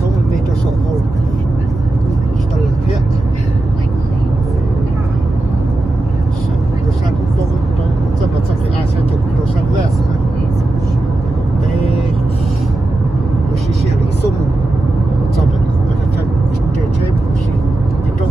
thông mình cho sổ hồ tàu thiết đồ san cũng rất là chắc phải ai sẽ chụp đồ san vest để một xí xí là sum cho mình phải chân chơi chơi một xí đi trong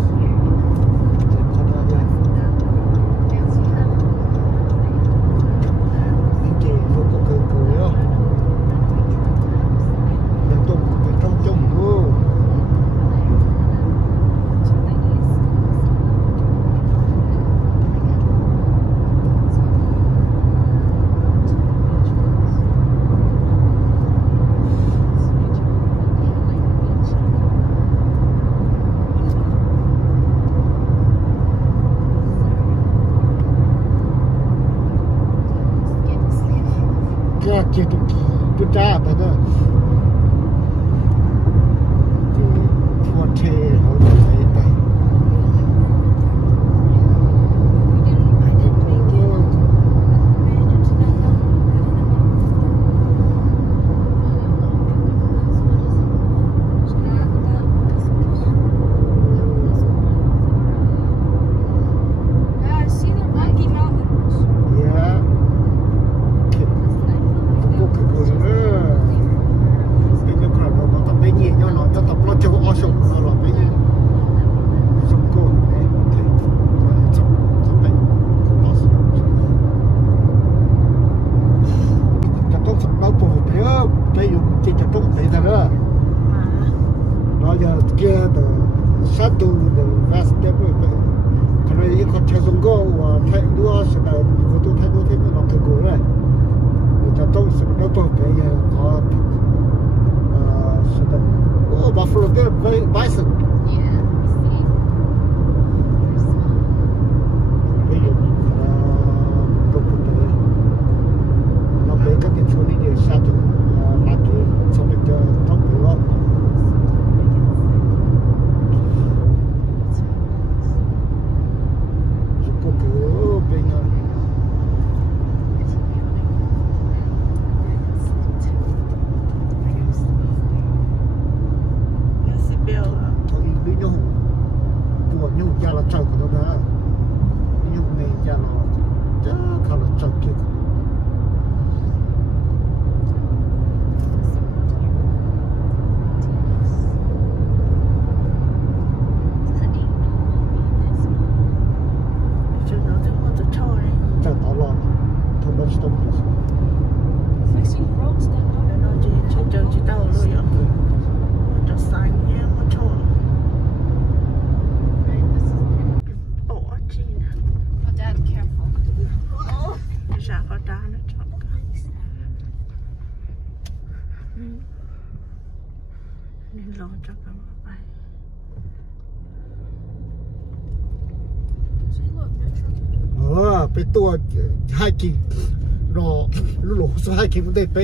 kia tôi trả phải đó thì thua chê họ lấy tay satu the last step karena ini kota Zongo và thay đua sẽ là một tu thay đua thêm nó thực cố rồi kita tahu sebenarnya tuh kayak có sudah Buffalo Bill Bison nó về các cái chỗ này satu lagi sampai ke top levelไปตัวให้กินรอลูกหลงสุดให้กินมันได้ไป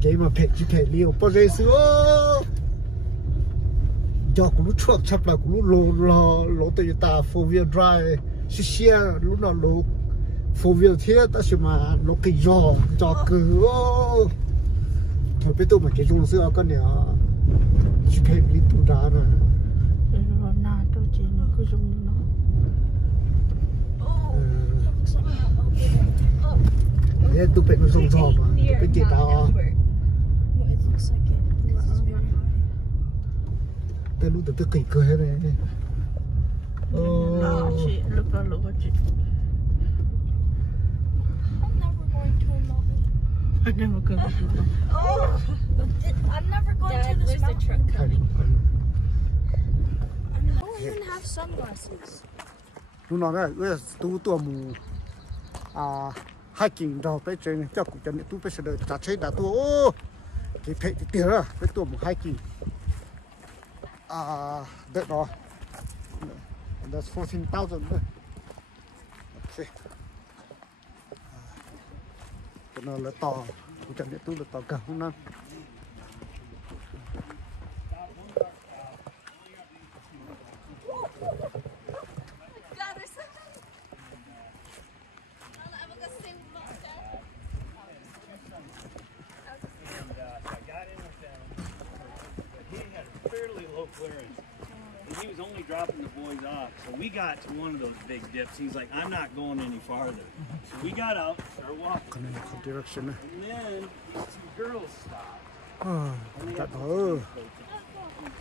เกมมาเผ็ดชิเผ็ดเลี้ยวพอใจซื้อจอกูรู้ช่วงชับละกูรู้โลโตโยต้า4 wheel drive เชียรู้นอนโล4 wheel เทียแต่ชิมาโลกิจอกูถอยไปตัวมันเกจงซื้อก็เนี่ยชิเผ็ดลิ้นตูดานะน่าตัวจริงก็จงเนี่ยตัวเป็ดมันส่งสอบอ่ะเป็นจีตาแต่รู้แต่ตัวกี่เกยเลยโอ้ลูกก็จี I'm never going to do that. Oh, I'm never going Dad, to this mountain. Truck coming? I don't even have sunglasses. ดูหน่อยนะตัวหมูhiking เราไปเจอเจ้ากูจะเนี่ยตู้ไปเสด็จจัดใช้ดาตัวโอ้กี่เพจเตี๋ยไปตัวหมู hiking เด็ดรอ that's 14,000 เลยโอเคจะนอนแล้วต่อกูจะเนี่ยตู้แล้วต่อกันห้องน้ำ clearing. And he was only dropping the boys off. So we got to one of those big dips. He's like, I'm not going any farther. So we got out, started walking. Direction. And then these two girls stopped. Oh, And they that had no. you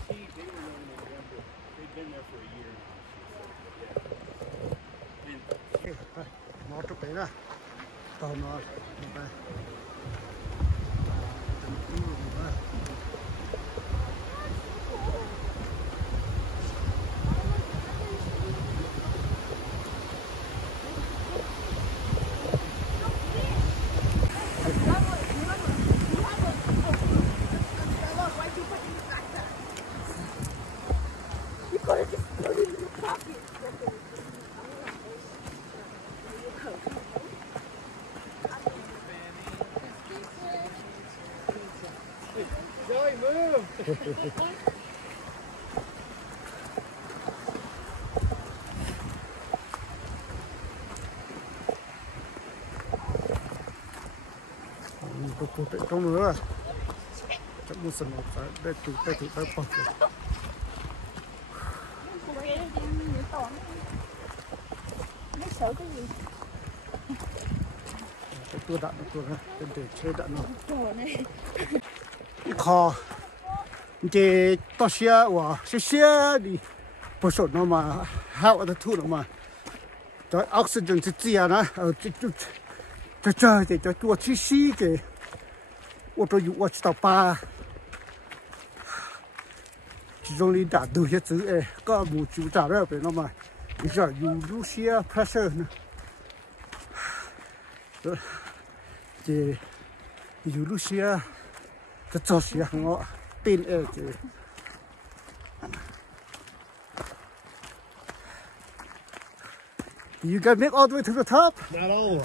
see, they were running in Denver. They've been there for a year now. And Nó chụp đấy nè. Tao nó. Joey, move! Cô tự trong nữa. Chắc mua sẵn một cái để tụi tay bọc. Sợ cái gì? Cái tua đạn tua ha, tên để chơi đạn nó. Trời này. Kho. Chị to xe và xe đi. Bớt sốt nó mà hao ở thu nó mà. Cho oxygen thì gì à nó, cho chơi thì cho chua chi xí cái. 我这有我知道吧，其中里打都些字哎，个木就炸了呗，那么你说有路些 pressure 呢？这有路些，这做些我变哎这。You can make all the way to the top? Not all.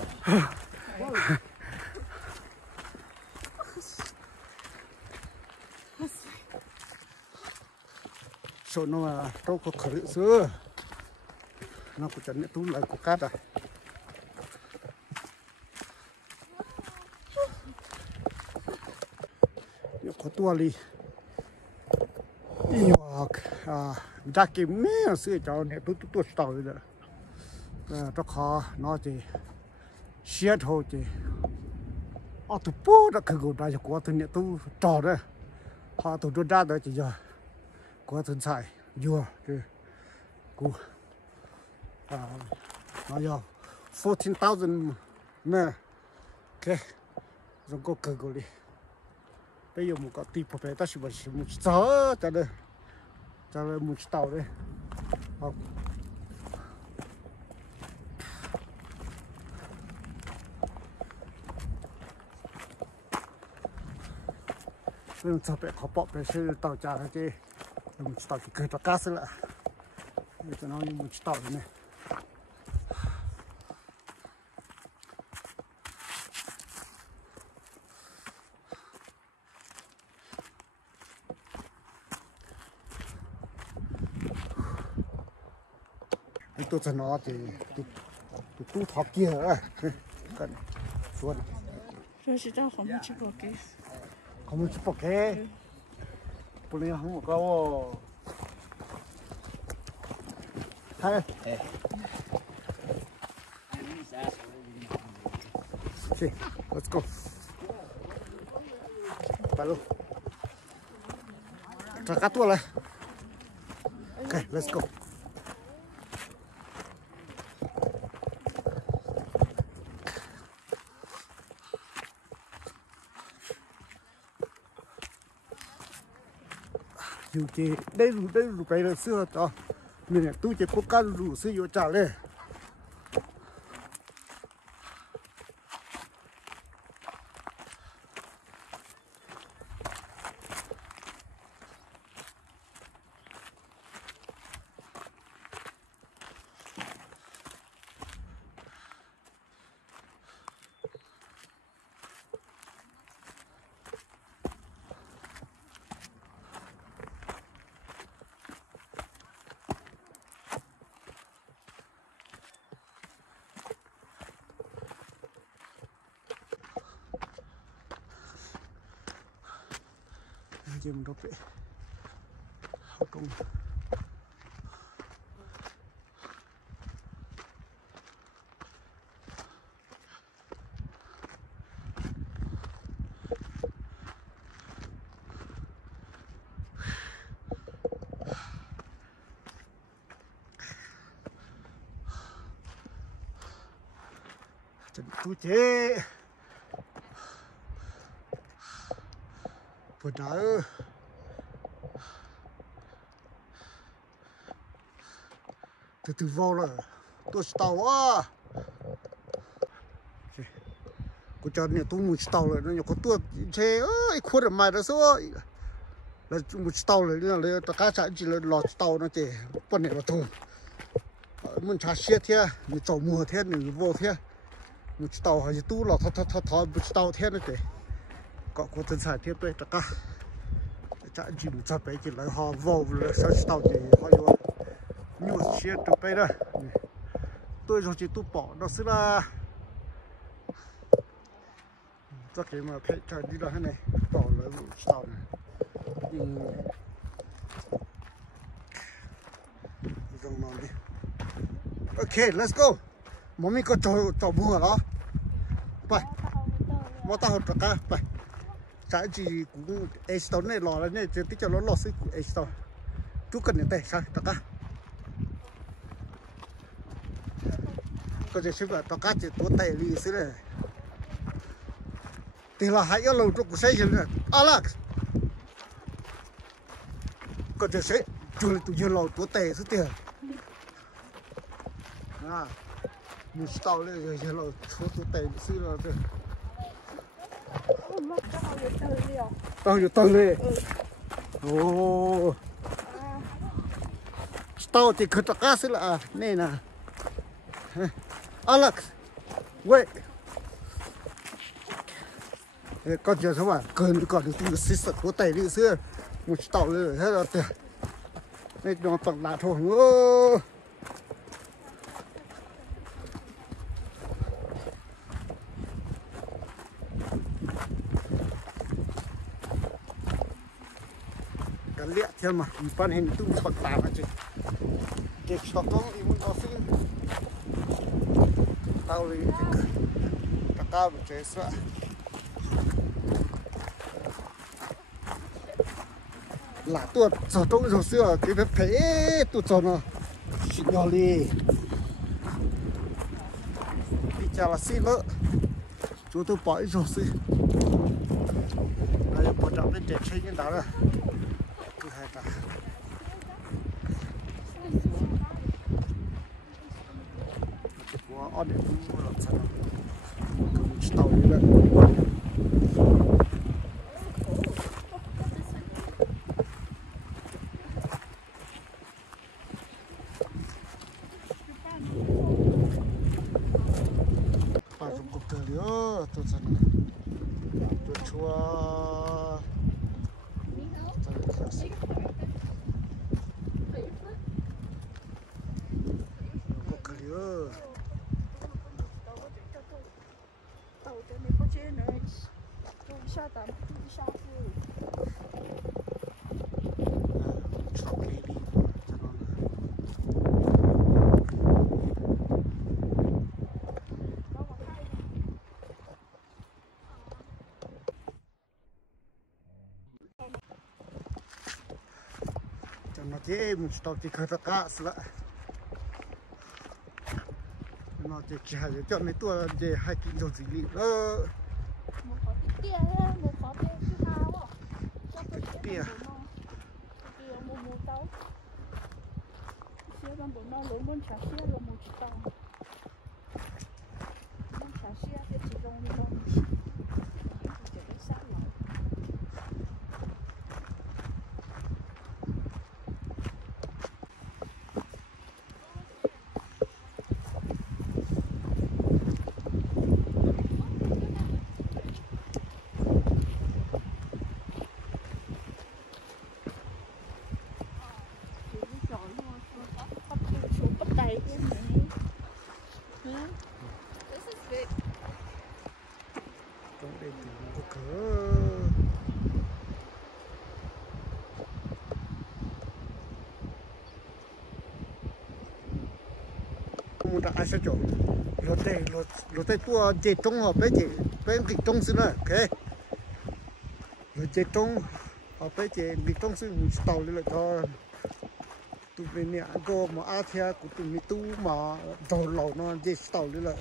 Số nó đâu có khởi xưa nó cũng chẳng tu lại của cát à nó có tua đi ra kiếm mẹ xưa cho này tu tàu rồi đó khó nó thì xe thôi thì ở tụ bố đã khởi gọi ra của tụi này tu trò đấy họ tụ ra đó chỉ giờ có thân sai vừa cái cú nó giờ 14,000 nè ok rồi có cơ đi bây giờ một cái tiếp phải ta sẽ một giờ cho đây một tàu đây học nên sao phải khó bỏ phải sư tàu trả cái một tàu chỉ cười cá sấu lại, bây giờ nó như một tàu này, cái tôi cho nó thì tôi thọ kia rồi, cần xuống, Rồi chỉ tao không chịu bỏ cái, không chịu bỏ cái. Bố lên không có câu Hey. Okay, let's go. Palu. Trakatua lah. Okay, let's go. Dù chị đây rủ cái là xưa cho mình tu chị quốc ca rủ xưa vô trả lên 지금 높이 công chân tu chế vừa đỡ từ vô là tôi tàu á cô cho nên tôi muốn tàu rồi nó có tôi chế ơi khuất ở ngoài đó số là muốn tàu rồi là tất cả chạy chỉ là lọt tàu nó chế bên này là thôi muốn trả xe thế mình chọn mua thế mình vô thế một tàu hay tu lọt thọ một tàu thế nó chế có chân sai thế tôi tất cả chạy chỉ một chạy chỉ là họ vô là sao tàu chế họ vô nhiều xe tụi bay đó tôi rồi chỉ tu bỏ nó sẽ là chắc cái mà phải chạy đi là thế này bỏ là tàu này dùng nó đi okay let's go mommy có cho mua đó phải mua tao tất cả phải chạy chỉ cũng extra này lò là này chỉ tích cho nó lò xí cũng extra chú cần những tay sao tất cả có thể xí vào tất cả chỉ tốn tay đi xí này thì là hai cái lầu trúc của xây dựng này Alex có thể xây chùi tụi giờ lầu tốn tay xí tiền à mình tao lên giờ lầu tốn tay xí rồi thôi tao giờ tao lên ồ tao thì cứ tất cả xí là này nè Alex wait con chờ sao mà cơn còn được tôi xí sật của tay đi xưa một tàu lên hết rồi tiền đây nó tặng lại thôi cái liệt thêm mà ban hình tôi sọt vào mà chị để sọt con đi muốn có xí tao đi tất cả một chế sữa là tôi giờ tôi rồi xưa cái phép thế tôi cho nó xịn nhỏ đi đi chả là xí nữa chú tôi bỏ rồi xí đây bỏ trọng lên để chơi như đó rồi cứ hai ta ở đây cũng làm sao cũng tàu như vậy phải dùng cục cờ nữa tôi sẽ tôi chua cục cờ nữa nó chỉ một tàu chỉ khởi cả sữa nó chỉ hai cho mấy tua chỉ hai kinh rồi gì đi một khó bia thứ hai quá bia một tàu xe bằng bốn nó lớn hơn trả xe là một tàu trả xe thì chỉ dùng đi đâu chỉ để sát lại đã ai sẽ chỗ lột tay tua dệt trống họ bé cái trống xí nữa ok lột dệt trống họ bé cái trống xí mình tàu lên là cho tụi mình nè go mà ăn theo của tụi mình tu mà đầu lẩu nó dệt tàu lên là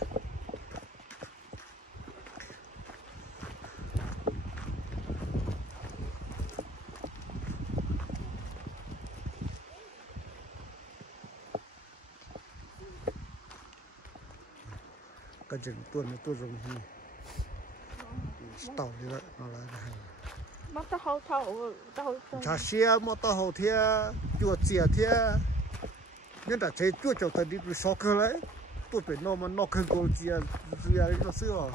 cái chuyện tuần này tôi dùng này tàu đi lại nó là mất tao hậu tao chả xe mà tao hậu thia chuột xìa thia nhưng đã chơi chuột cho tao đi rồi sọc cơ đấy tôi phải nó mà nó không có xìa nó xưa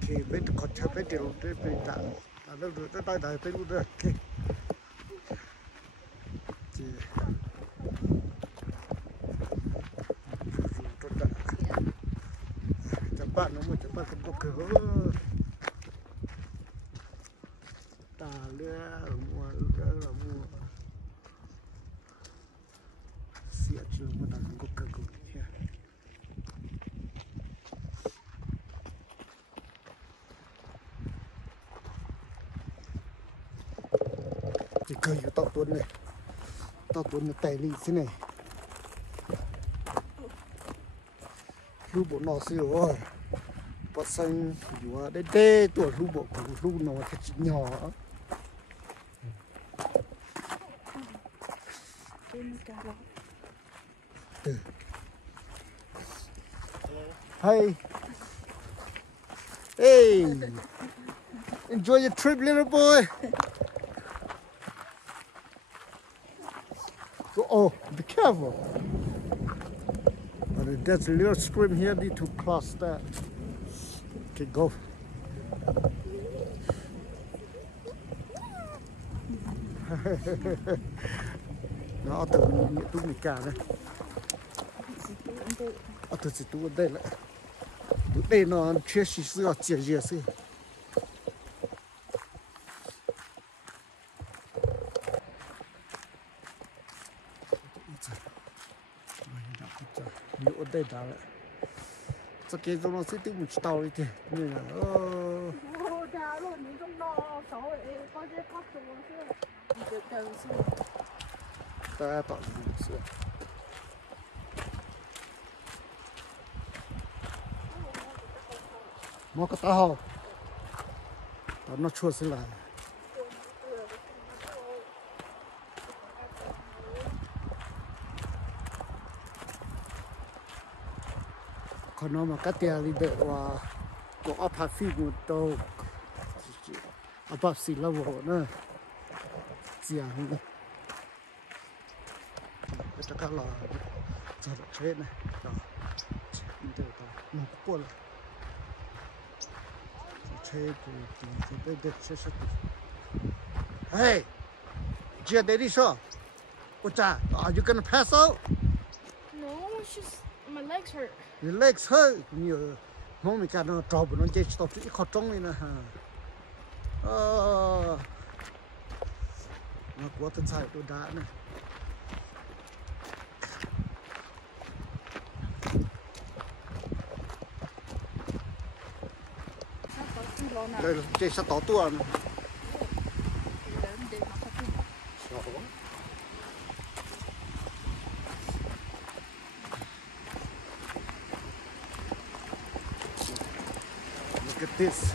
khi biết có chơi biết điều để bị đạn nó được nó đại tới luôn được bạn nó một chấm bạn không có cửa ta lừa mua là mua xịt chưa mà ta không có cửa cũng thế chỉ cầnอยู่tao tuần này tay đi thế này lu bộ nó xíu rồi bắt xanh vừa đê tuổi lu bộ của lu nó thật nhỏ hey hey enjoy your trip little boy oh be careful there's a little stream here, need to cross that. Okay, go. Nó từ những túi mì cà đây. Từ chỉ túi đây lại. Túi đây nó chưa xí xưa chia chia xí. Nhiều đây đã lại, sao cái trong nó sẽ tự mình tàu đi thì nên là đá luôn những trong nó sáu ấy có cái phát xuống xưa được đầu xưa ta tỏ xưa mua cái tàu nó chua xí lại còn nó mà cắt tiền đi đợi và có áp phạt phí một đầu áp phạt xí lâu rồi nữa giang nữa cái tất cả là giờ được chết này đó đi đó nó có là chết thì đây chết chết hey chia đây đi sao cô cha are you gonna pass out no it's just my legs hurt your legs hurt nhiều không mình cả nó trâu nó chết tao chỉ khó trông này nè ha nó quá tân sai tôi đã này đây là chơi sắt tỏ tua này look at this.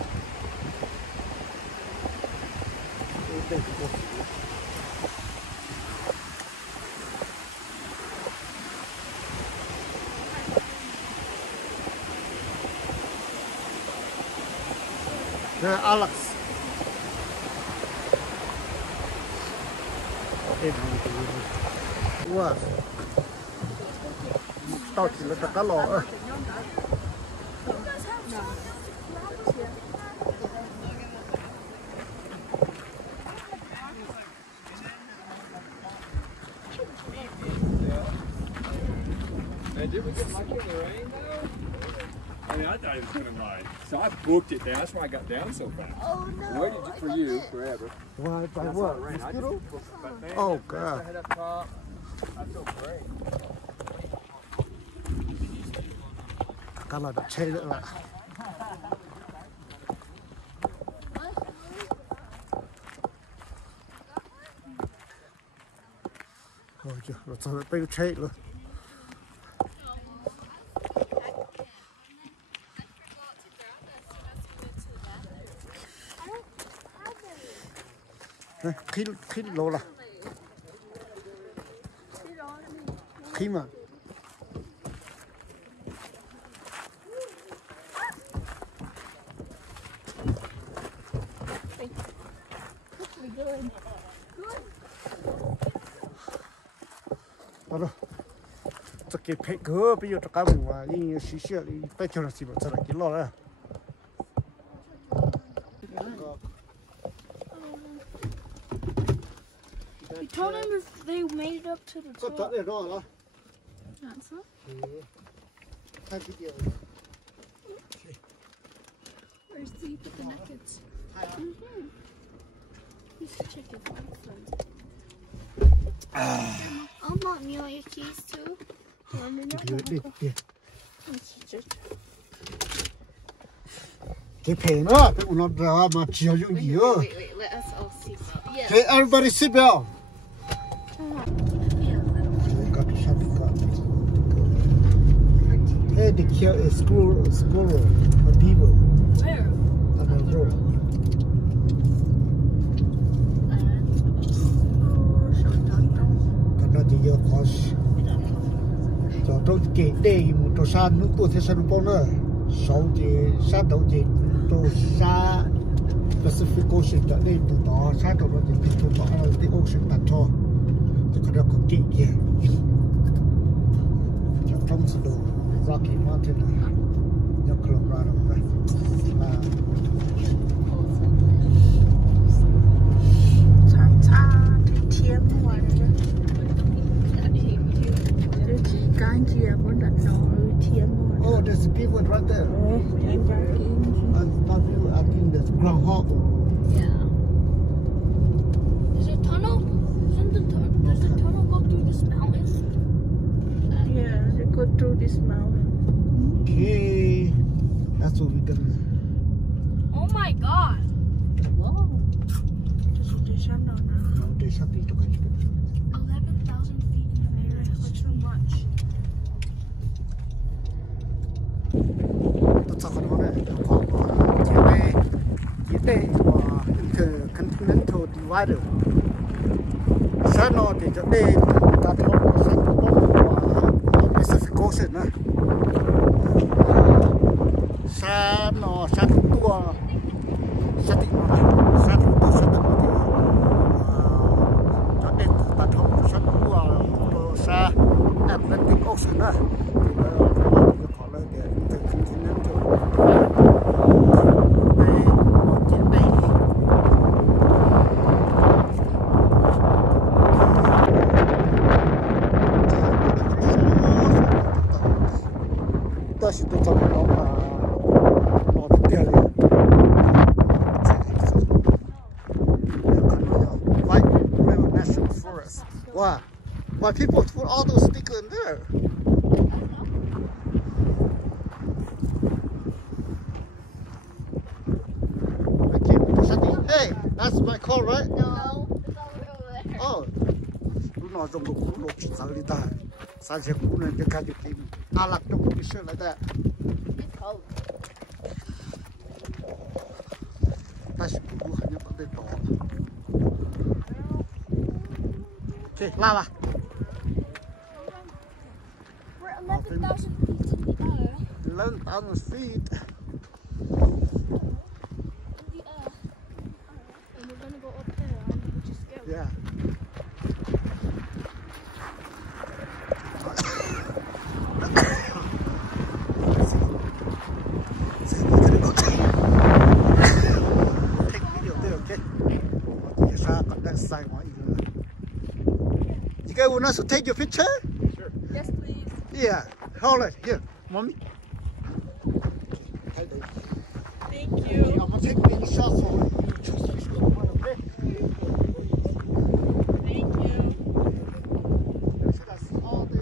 Alex. Wow. Tao chỉ là cá lò. Did we get much in the rain though? mean, I thought he was going to ride. So I booked it down. That's why I got down so fast. Oh no. Waited for you forever. Why? By That's what? how it ran. I Mosquito? just booked- but man, Oh, that God. head up top, I feel great. Cái là đặt xe nữa là. Rồi chưa? Rồi sao lại bay xe luôn? Khí lô là khí mà đó cho cái phải cửa bây giờ cho cá mù à đi xí xí đi bay theo là gì mà sao lại cái lô đó We told him if they made it up to the có top. tận để đó đó That's all. hai cái điều Where's the put the nuggets? These chickens are fun. I want me all your keys too. Want me điều đi đi Just cái phê nữa nó ra mà chiều dụng gì ơ wait, let us all see. Yeah. okay everybody sit down Yeah. got to shut it up hey the kill is squirrel a beaver Where? on the road cái đó chỉ do cost cho tôi kể đây một chỗ xa nước tôi thấy sân bóng nữa sáu chỉ sát đầu chỉ tôi xa Pacific Ocean đã đây từ đó sát đầu đó chỉ từ đó là cái ocean đặt cho thì cái đó có kỹ kia trong sự đồ Rocky Mountain này nhập Colorado này là oh there's a big one right there I think that's groundhog Yeah. There's a tunnel. Does the tunnel go through this mountain? Yeah, they go through this mountain. okay that's what we're gonna Oh my god. Whoa. There's a now. no there's something to catch 11,000 feet in the air. That's too much. tất cả các này có cái này và intercontinental divider sát nó thì cho đây ta thấy nó sát nó Pacific Ocean này sát nó sát tua sát thì sát tua sát thì cho đây ta thấy sát tua sát Atlantic Ocean này họ lấy cái intercontinental 다시 또 잡으러 White River National Forest. Why people put all those stickers in there? Hey, that's my call, right? No. It's all the way over there. Oh, lúc nào dùng cũng lột chỉ sao đi ta, sao sẽ cũng nên cái gì tìm, lạc trong cái sự lại ta, It's cold. ta sẽ cũng không nhớ vấn đề đó. Ok, la. We're 11,000 feet in the air. 11,000 feet. And we're gonna go up there, which is scary. Yeah. Take video there, okay? You guys want us to take your picture? Yes, please. Yeah. Hold it. Here, mommy. Thank you. I'm gonna take many shots for you. Choose which one, okay? Thank you. That's all the.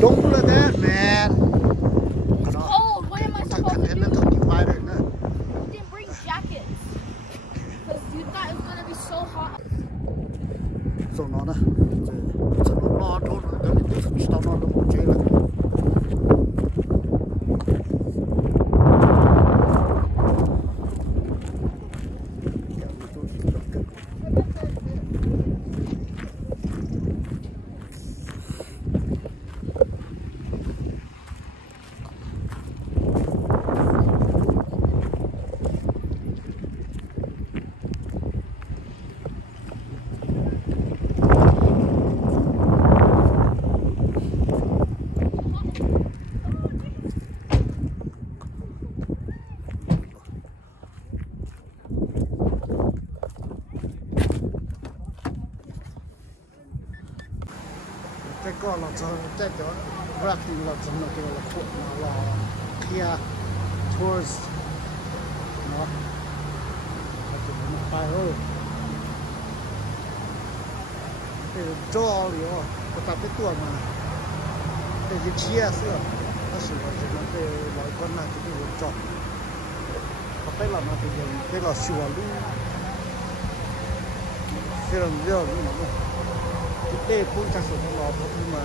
Don't let that, man. It's cold. What am I supposed to do? You didn't bring jackets. Because you thought it was going to be so hot. So nó nè, giờ nó lo thôi, nó đi tới tao nó không chơi lại. Cái con là cho cái đó rafting là cho nó cái là cuộn nó là kia tours nó cái nó phải rồi cái cho liệu có tập cái tuồng mà cái gì chia sữa nó sử dụng nó cái loại con này cái gì cho có cái là nó cái là sữa luôn cái là nhiều luôn nó tê cũng chẳng số nó lọp nhưng mà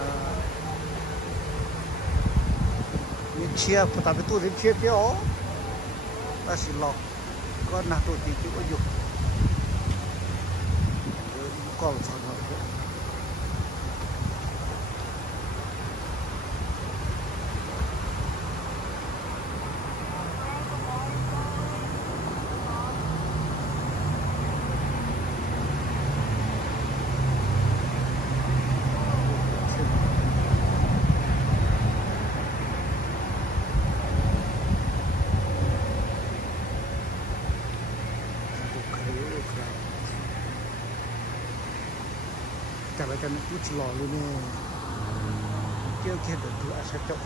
những chia phụ tạp tôi đến chia phía ó ta chỉ lọp con nào tôi thì chịu có dụng còn sao nữa cả là cái chút lò luôn nè kêu kia được thứ sẽ chọn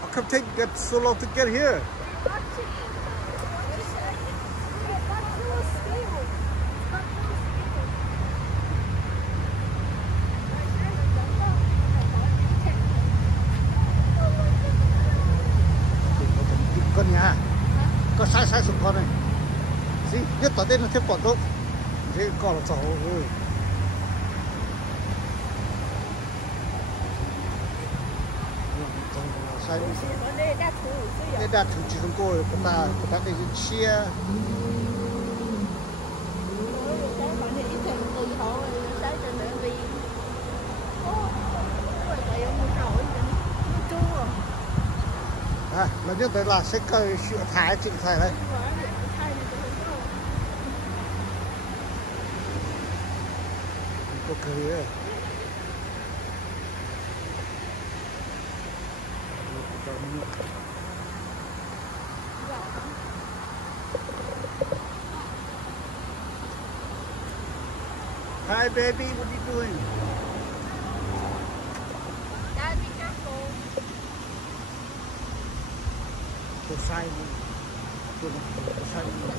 How come take so long to get here? Con nhà có sai sụp con này gì nhất ở đây là thêm bọn tốt thế còn là cháu sai đây đạt thử chỉ chúng tôi chúng ta cái chia là nhất đấy là sẽ cây sữa thái chịu thái đấy có cây ấy Hi baby, what are you doing? Dad, be careful. Cái sai luôn, cái sai luôn.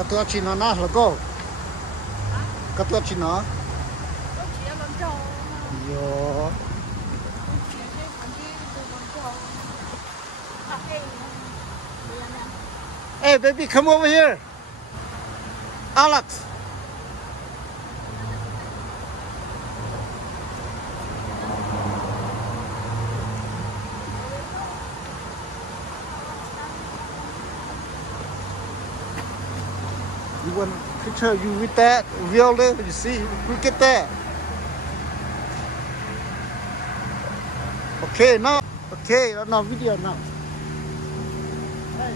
cái tua chỉ nó là cô cái tua chỉ nó yo hey baby come over here Alex you want picture you with that viola you see look at that okay now okay now video now hey.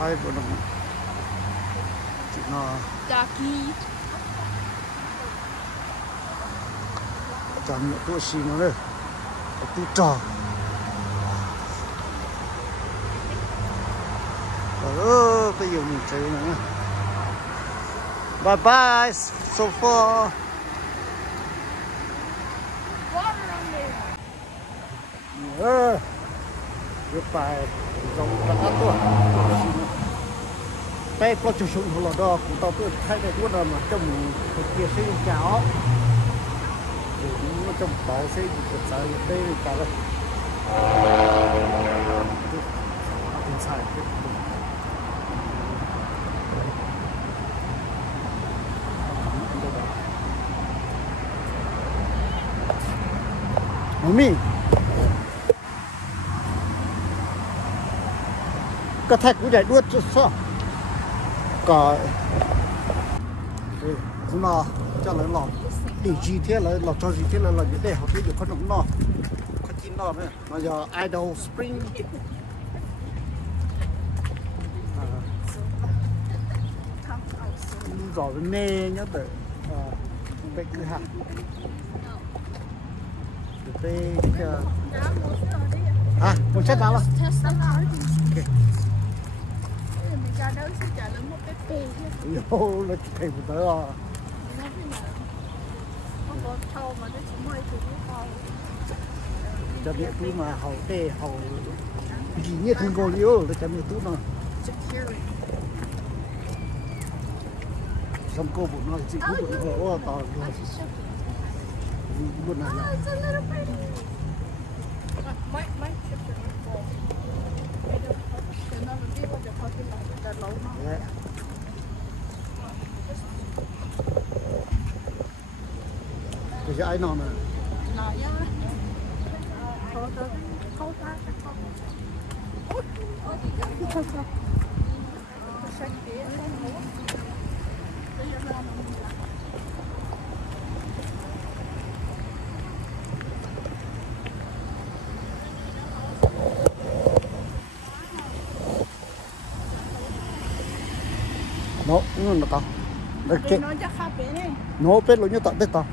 hai bộ đồng chị nó chẳng những tôi xì nó đây tôi trò bây giờ mình chơi nữa bye bye so far goodbye trong các tôi tay có chụp xuống là đo cũng tao tôi thay cái cuốn mà trong kia xây cháo cũng trong bảo xây một cái đây cả rồi Mami cái thạch cũng chạy đuốt cho sao cả nó cho lấy lò để gì thế là lò cho gì thế là những để học biết được con nó con chín nó nữa nó giờ Idol Spring rồi nè nhớ tới cái cửa hàng cái một set nào ok vô là thầy một tới rồi cho địa tu mà hậu tê hậu gì như thằng cô liêu là cho địa tu nó xong cô bụng nó chỉ cứ bụng nó to rồi bụng này yeah. Bây giờ ai nói nè? Nó to. Nó chắc khác bé này. Nó bé lo như tận bé to.